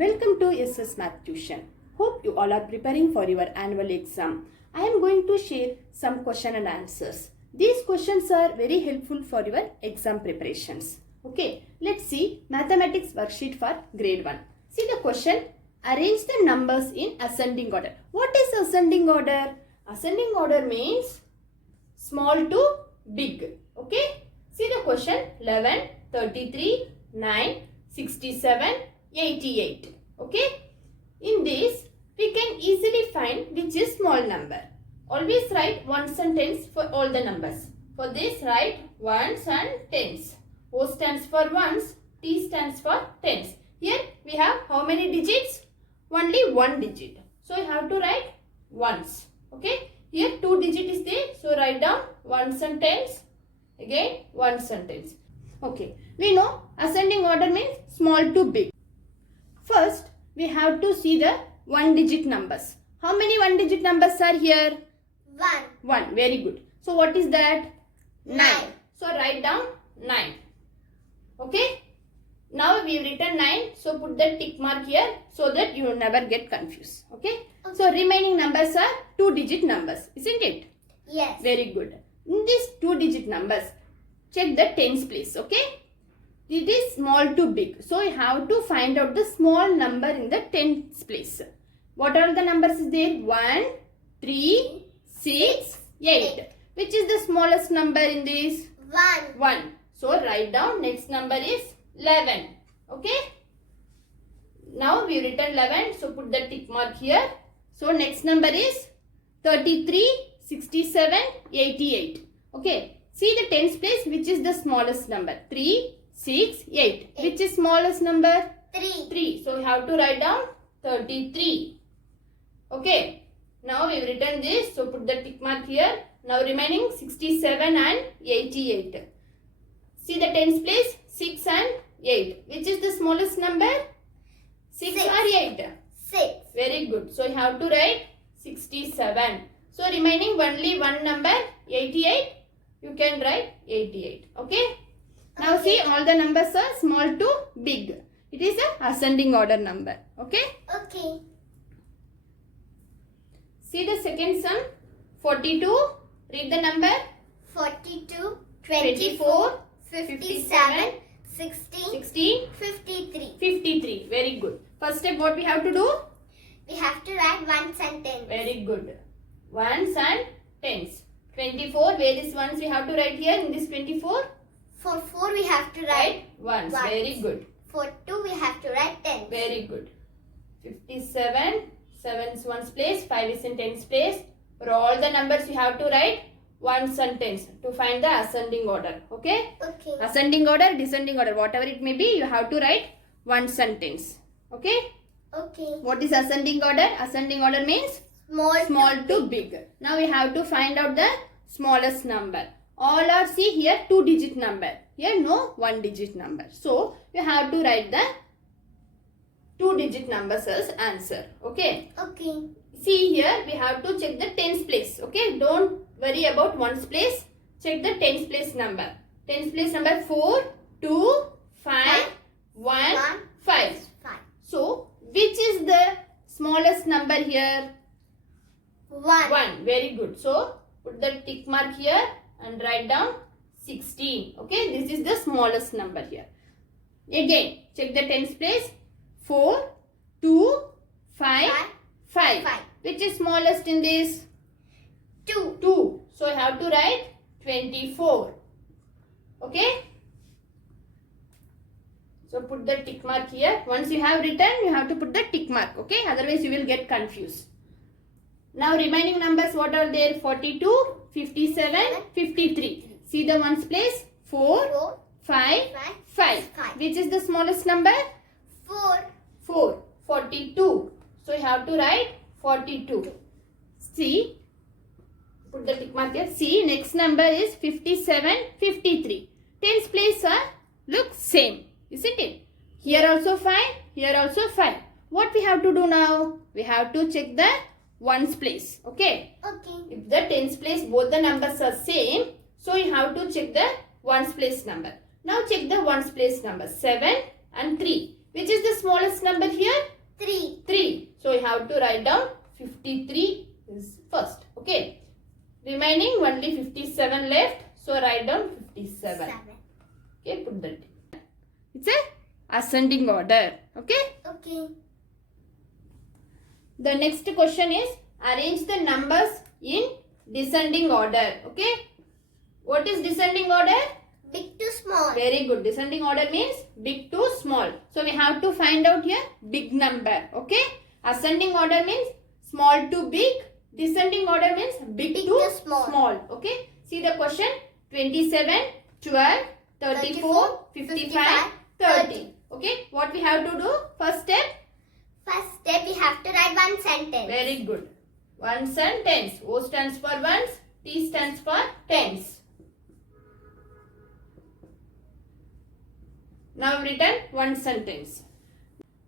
Welcome to SS Math Tuition. Hope you all are preparing for your annual exam. I am going to share some question and answers. These questions are very helpful for your exam preparations. Okay, let's see mathematics worksheet for grade 1. See the question. Arrange the numbers in ascending order. What is ascending order? Ascending order means small to big. Okay. See the question. 11, 33, 9, 67, 88. Okay. In this, we can easily find which is small number. Always write ones and tens for all the numbers. For this, write ones and tens. O stands for ones, T stands for tens. Here we have how many digits? Only one digit. So you have to write ones. Okay. Here two digit is there. So write down ones and tens. Again ones and tens. Okay. We know ascending order means small to big. First, we have to see the one digit numbers. How many one digit numbers are here? 1. 1. Very good. So what is that? 9. So write down 9. Okay. Now we have written 9. So put the tick mark here so that you will never get confused. Okay. So remaining numbers are 2 digit numbers. Isn't it? Yes. Very good. In these 2 digit numbers, check the tens place. Okay. It is small to big. So you have to find out the small number in the tens place. What are the numbers is there? 1, 3, 6, 8. Which is the smallest number in this? 1. 1. So write down next number is 11. Okay. Now we written 11. So put the tick mark here. So next number is 33, 67, 88. Okay. See the tens place which is the smallest number? 3, 6, 8. Which is smallest number? 3. 3. So we have to write down 33. Okay. Now we have written this. So put the tick mark here. Now remaining 67 and 88. See the tens place? 6 and 8. Which is the smallest number? 6 Six. or 8? 6. Very good. So you have to write 67. So remaining only one number 88. You can write 88. Okay. Now see all the numbers are small to big. It is a ascending order number. Okay. Okay. See the second sum. 42. Read the number. 42, 24, 57, 16, 16, 53. 53. Very good. First step what we have to do? We have to write one sentence. Very good. Ones and tens. 24. Where is ones we have to write here in this 24? For 4 we have to write Right? Ones. ones. Very good. For 2 we have to write 10. Very good. 57. 7 is ones place. 5 is in tens place. For all the numbers you have to write ones and tens to find the ascending order. Okay? Okay. Ascending order, descending order, whatever it may be, you have to write ones and tens. Okay? Okay. What is ascending order? Ascending order means Small to big. Now we have to find out the smallest number. All are see here 2 digit number. Here no 1 digit number. So you have to write the 2 digit numbers as answer. Okay. Okay. See here we have to check the tens place. Okay. Don't worry about ones place. Check the tens place number. Tens place number 4, 2, 5, 1, 5. 5. So which is the smallest number here? 1. 1. Very good. So put the tick mark here and write down 16. Okay. This is the smallest number here. Again check the tens place. 4, 2, 5, 5. 5. Which is smallest in this? 2. 2. So I have to write 24. Okay. So put the tick mark here. Once you have written, you have to put the tick mark. Okay. Otherwise you will get confused. Now remaining numbers what are there? 42, 57, 53. See the ones place? 4, 4. 5, 5. 5. Which is the smallest number? 4. 4. 42. So you have to write 42. See. Put the tick mark here. See next number is 57, 53. Tens place are look same. Isn't it? Here also 5. Here also 5. What we have to do now? We have to check the ones place. Okay. Okay. If the tens place both the numbers are same, so you have to check the ones place number. Now check the ones place number 7 and 3. Which is the smallest number here? 3. 3. So you have to write down 53 is first. Okay. Remaining only 57 left. So write down 57. 7. Okay, put that. It's a ascending order. Okay. Okay. The next question is arrange the numbers in descending order. Okay. What is descending order? Big to small. Very good. Descending order means big to small. So we have to find out here big number. Okay. Ascending order means small to big. Descending order means big, to small. Okay. See the question. 27, 12, 34, 55, 30. Okay. What we have to do? First step. First step, we have to write one sentence. Very good. Ones and tens. O stands for ones. T stands for tens. Now written one sentence.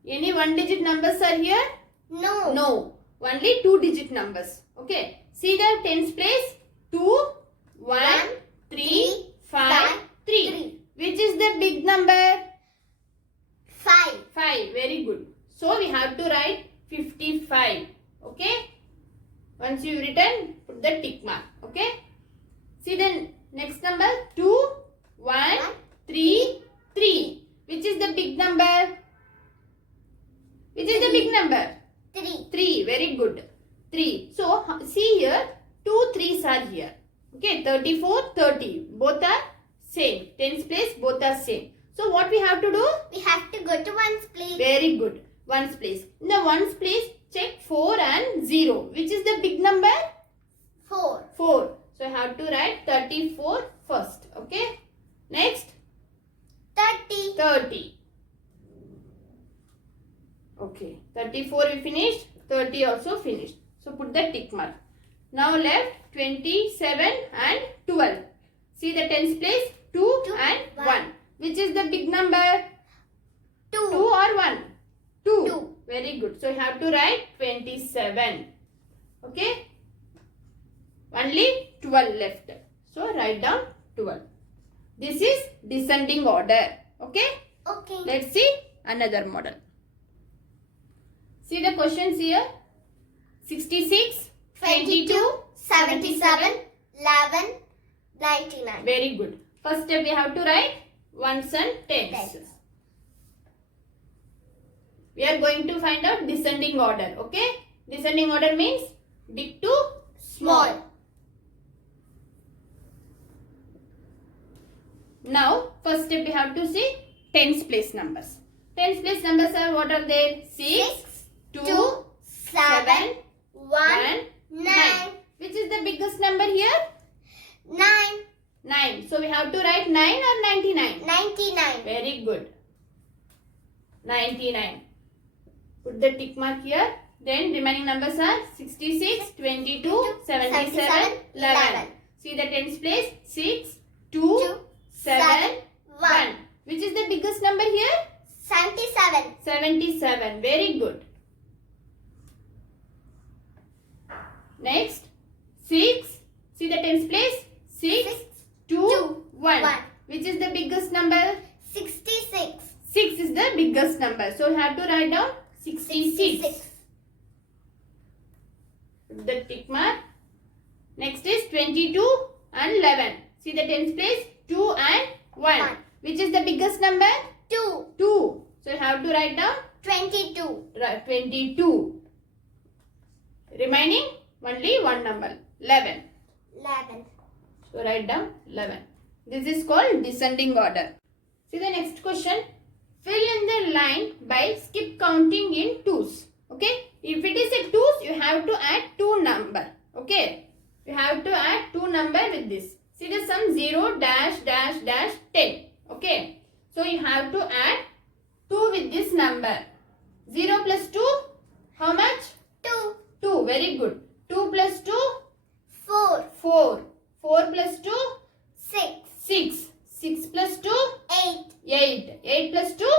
Any one digit numbers are here? No. No. Only two digit numbers. Okay. See the tens place. 2, 1, 3, 5, 3. Which is the big number? 5. 5. Very good. So we have to write 55. Okay. Once you written, put the tick mark. Okay. See the next number. 2, 1, 3, 3. Which is the big number? Which is the big number? 3. 3. Very good. 3. So, see here, 2 3s are here. Okay, 34, 30. Both are same. Tens place, both are same. So, what we have to do? We have to go to ones place. Very good. Ones place. In the ones place, check 4 and 0. Which is the big number? 4. 4. So, I have to write 34 first. Okay. Next, 30. 30. Okay. 34 we finished. 30 also finished. So, put the tick mark. Now left 27 and 12. See the tens place? 2 and 1. Which is the big number? 2 or 1? 2. 2. Very good. So, you have to write 27. Okay. Only 12 left. So, write down 12. This is descending order. Okay. Okay. Let's see another model. See the questions here. 66, 22, 77, 11, 99. Very good. First step we have to write ones and tens. Tens. We are going to find out descending order. Okay. Descending order means big to small. Now first step we have to see tens place numbers. Tens place numbers are what are there? 6, 2, 7, 1, 9. 9. Which is the biggest number here? 9. 9. So we have to write 9 or 99? 99. Very good. 99. Put the tick mark here. Then remaining numbers are 66, 22, 77, 11. See the tens place? 6, 2, 7, 1. Which is the biggest number here? 77. 77. Very good. Next, 6. See the tens place? 6, 2, 1. Which is the biggest number? 66. 6 is the biggest number. So, you have to write down 66. Put the tick mark. Next is 22 and 11. See the tens place? 2 and 1. Which is the biggest number? 2. 2. So, you have to write down 22. 22. Remaining only one number. 11. 11. So, write down 11. This is called descending order. See the next question. Fill in the line by skip counting in twos. Okay. If it is a twos, you have to add 2 number. Okay. You have to add 2 number with this. See the sum 0 dash dash dash 10. Okay. So you have to add 2 with this number. 0 plus 2. How much? 2. 2. Very good. 2 plus 2. 4. 4. 4 plus 2. 6. 6. 6 plus 2. 8. 8. 8 plus 2.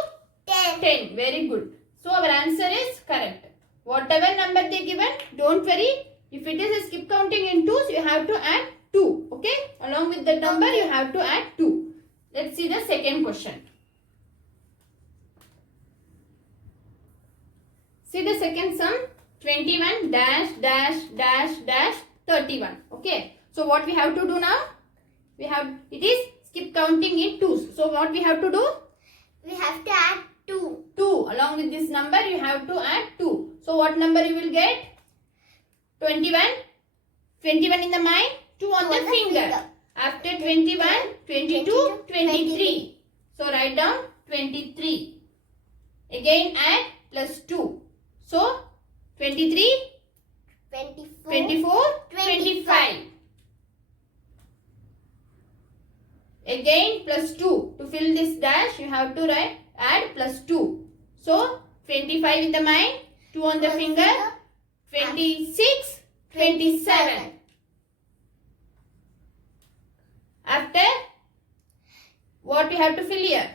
10. 10. Very good. So our answer is correct. Whatever number they given, don't worry. If it is a skip counting in twos, you have to add 2. Okay. Along with the number, you have to add 2. Let's see the second question. See the second sum, 21 dash dash dash dash 31. Okay. So what we have to do now? It is skip counting in twos. So what we have to do? We have to add 2. 2. Along with this number you have to add 2. So what number you will get? 21. 21 in the mind, 2 on the finger. After 21, 22, 23. So write down 23. Again add plus 2. So 23, 24, 25. Again plus 2. To fill this dash you have to add plus 2. So 25 in the mind, 2 on the finger, 26, 27. After, what we have to fill here?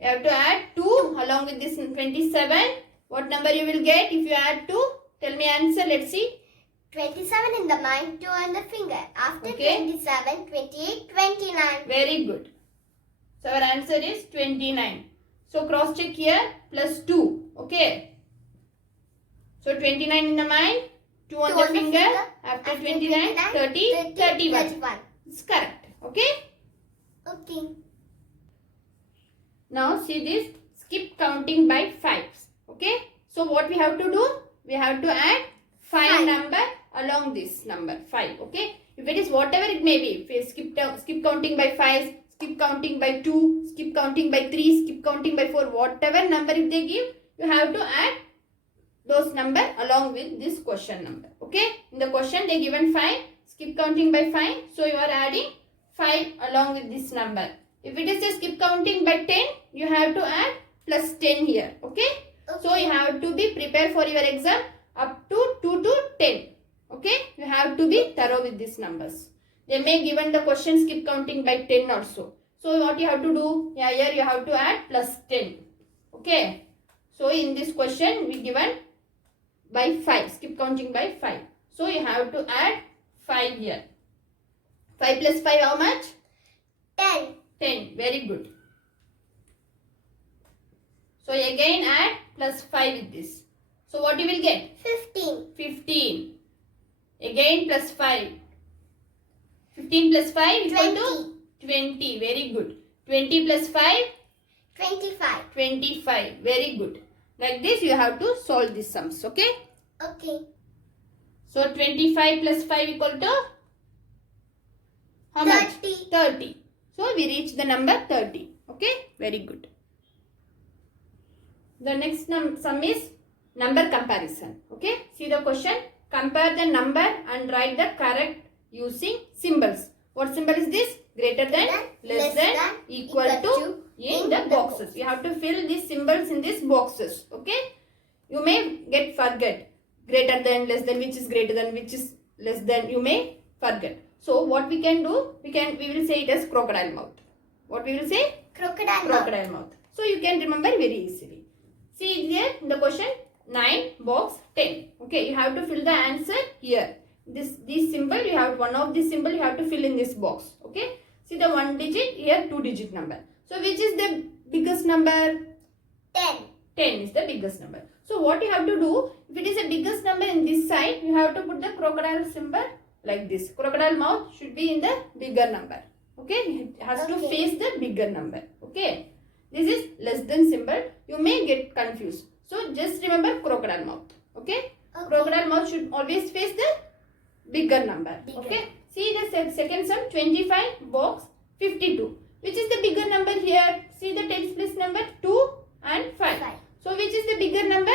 You have to add 2 along with this 27. What number you will get if you add 2? Tell me answer. Let's see. 27 in the mind, 2 on the finger. After Okay. 27, 28, 29. Very good. So our answer is 29. So cross check here, plus 2. Okay. So 29 in the mind, 2 on the finger. After 29, 30, 31. It's correct. Okay. Okay. Now see this, skip counting by 5s. Okay. So what we have to do? We have to add 5 number along this number 5. Okay. If it is whatever it may be, if you skip counting by 5, skip counting by 2, skip counting by 3, skip counting by 4, whatever number if they give, you have to add those number along with this question number. Okay. In the question they given 5, skip counting by 5. So you are adding 5 along with this number. If it is a skip counting by 10, you have to add plus 10 here. Okay. So you have to be prepared for your exam up to 2 to 10. Okay. You have to be thorough with these numbers. They may given the question skip counting by 10 also. So what you have to do? Yeah, here you have to add plus 10. Okay. So in this question we given by 5. Skip counting by 5. So you have to add 5 here. 5 plus 5 how much? 10. 10. Very good. So again add plus 5 with this. So what you will get? 15. 15. Again plus 5. 15 plus 5 equal to 20. Very good. 20 plus 5? 25. 25. Very good. Like this you have to solve these sums. Okay. Okay. So 25 plus 5 equal to how much? 30. 30. So we reach the number 30. Okay. Very good. The next sum is number comparison. Okay. See the question. Compare the number and write the correct using symbols. What symbol is this? Greater than, less than, equal to in the boxes. You have to fill these symbols in these boxes. Okay. You may get forget. Greater than, less than, which is greater than, which is less than. You may forget. So what we can do? We will say it as crocodile mouth. What we will say? Crocodile Mouth. So you can remember very easily. See here in the question 9 box 10. Okay, you have to fill the answer here. This symbol you have, one of this symbol you have to fill in this box. Okay. See the 1 digit here, 2 digit number. So which is the biggest number? 10. 10 is the biggest number. So what you have to do? If it is a biggest number in this side, you have to put the crocodile symbol like this. Crocodile mouth should be in the bigger number. Okay. It has to face the bigger number. Okay. This is less than symbol. You may get confused. So just remember crocodile mouth. Okay. Crocodile mouth should always face the bigger number. Okay. See the second sum 25 box 52. Which is the bigger number here? See the tens place number 2 and 5. So which is the bigger number?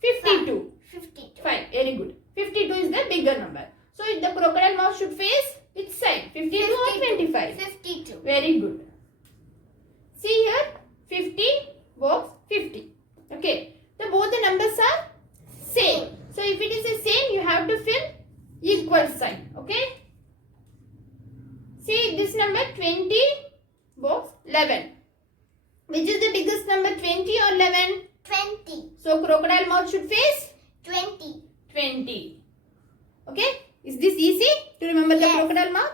52. 52. 5. Very good. 52 is the bigger number. So the crocodile mouth should face which side? 52 or 25? 52. Very good. See here 50 box 50. Okay. So both the numbers are same. So if it is the same, you have to fill equal sign. Okay. See this number 20 box 11. Which is the biggest number, 20 or 11? 20. So crocodile mouth should face 20. 20. Okay. Is this easy to remember the crocodile mouth?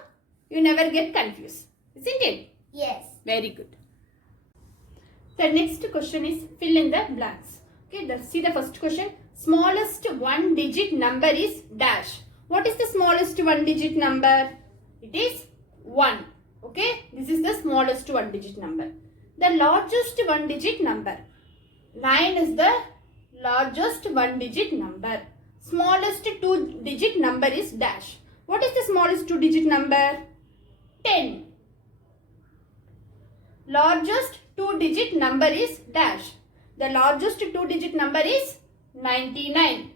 You never get confused. Isn't it? Yes. Very good. The next question is fill in the blanks. Okay, see the first question. Smallest one digit number is dash. What is the smallest one digit number? It is 1. Okay, this is the smallest one digit number. The largest one digit number. 9 is the largest one digit number. Smallest two digit number is dash. What is the smallest two digit number? 10. Largest two digit number is dash. The largest two digit number is 99.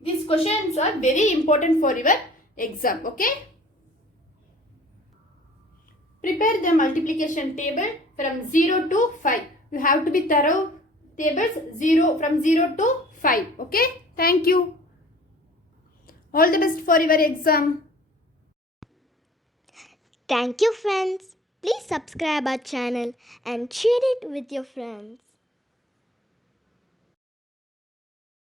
These questions are very important for your exam. Okay. Prepare the multiplication table from 0 to 5. You have to be thorough. Tables from 0 to 5. Okay. Thank you. All the best for your exam. Thank you, friends. Please subscribe our channel and share it with your friends.